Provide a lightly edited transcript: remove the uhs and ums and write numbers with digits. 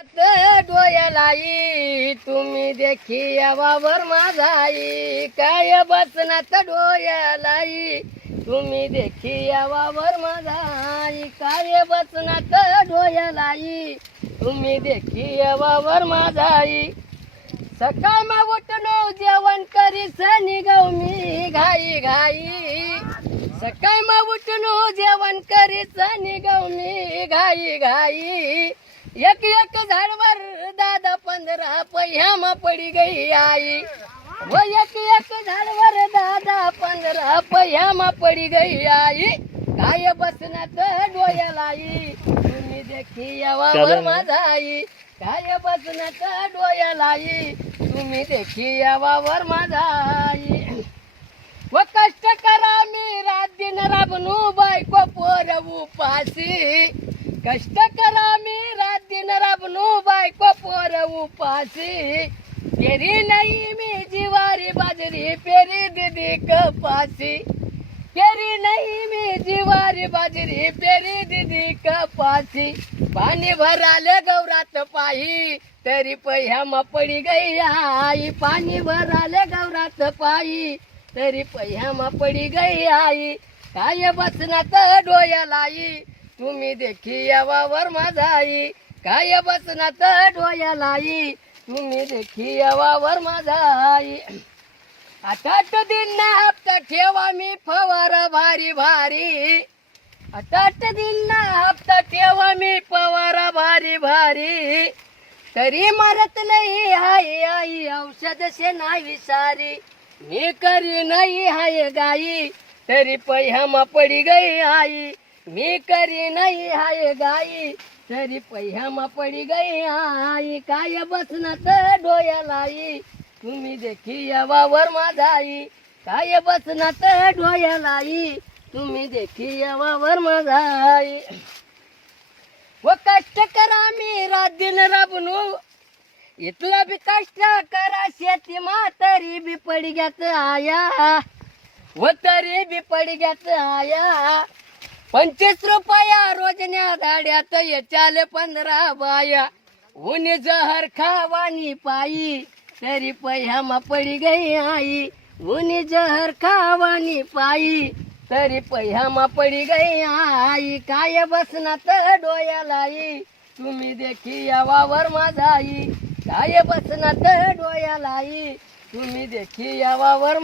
डोयालाई तुम्ही देखी यावावर माझाई काय बसनात डोयालाई तुम्ही देखी यावावर माझाई काय बसनात डोयालाई तुम्ही देखी यावावर माझाई सकाळ मा उठलो जेवण करीस निघव मी घाई घाई सकाळ मा उठलो जेवण करीस निघव मी घाई घाई एक एक झाडवर दादा 15 पहियामा पडी गई आई वो एक एक झाडवर दादा 15 पहियामा पडी गई आई काय बसनात डोयालाई तुम्ही देखी यावावर माझाई काय बसनात डोयालाई तुम्ही देखी यावावर माझाई व कष्ट करा मी रात दिन राबनू बायको पोर उपासी कष्ट करा मी रात दिन राबनू बायको पोर उपासी पेरी नाही मी जिवारी बाजरी पेरी दीदी कपासी पेरी नाही मी जिवारी बाजरी पेरी दीदी कपासी पाणी भराले गौरात पायी तरी पहियामा पडी गई आई पाणी भराले गौरात पायी तरी पहियामा पडी गई आई काय बसनात डोयालाई तुम्ही देखी यावावर माझाई काय बसनात डोयालाई तुम्ही देखी यावावर माझाई 8 दिन हप्ता ठेवा मी फवार भारी भारी 8 दिन हप्ता ठेवा मी फवार भारी भारी तरी मरत नाही हाय आई औषध से नाही सारी मी करी नाही हाय गाई तरी पहियामा पडी गई आई मी करी नाही हाय गाई तरी पहियामा पडी गई आई काय बसनात डोयालाई तुम्ही देखी यावावर माझाई काय बसनात डोयालाई तुम्ही देखी यावावर माझाई व कष्ट करा मी रात दिन राबनू इथला बी कष्ट करा शेती तरी बी पडग्यात आया व तरी बी पडग्यात आया 25 रुपया रोजन्या धाड्यात याच्याले 15 बाया ऊन जहर खावानी पायी तरी पहियामा पडी गई आई ऊन जहर खावानी पायी तरी पहियामा पडी गई आई काय बसनात डोयालाई तुम्ही देखी यावावर माझाई काय बसनात डोयालाई तुम्ही देखी यावावर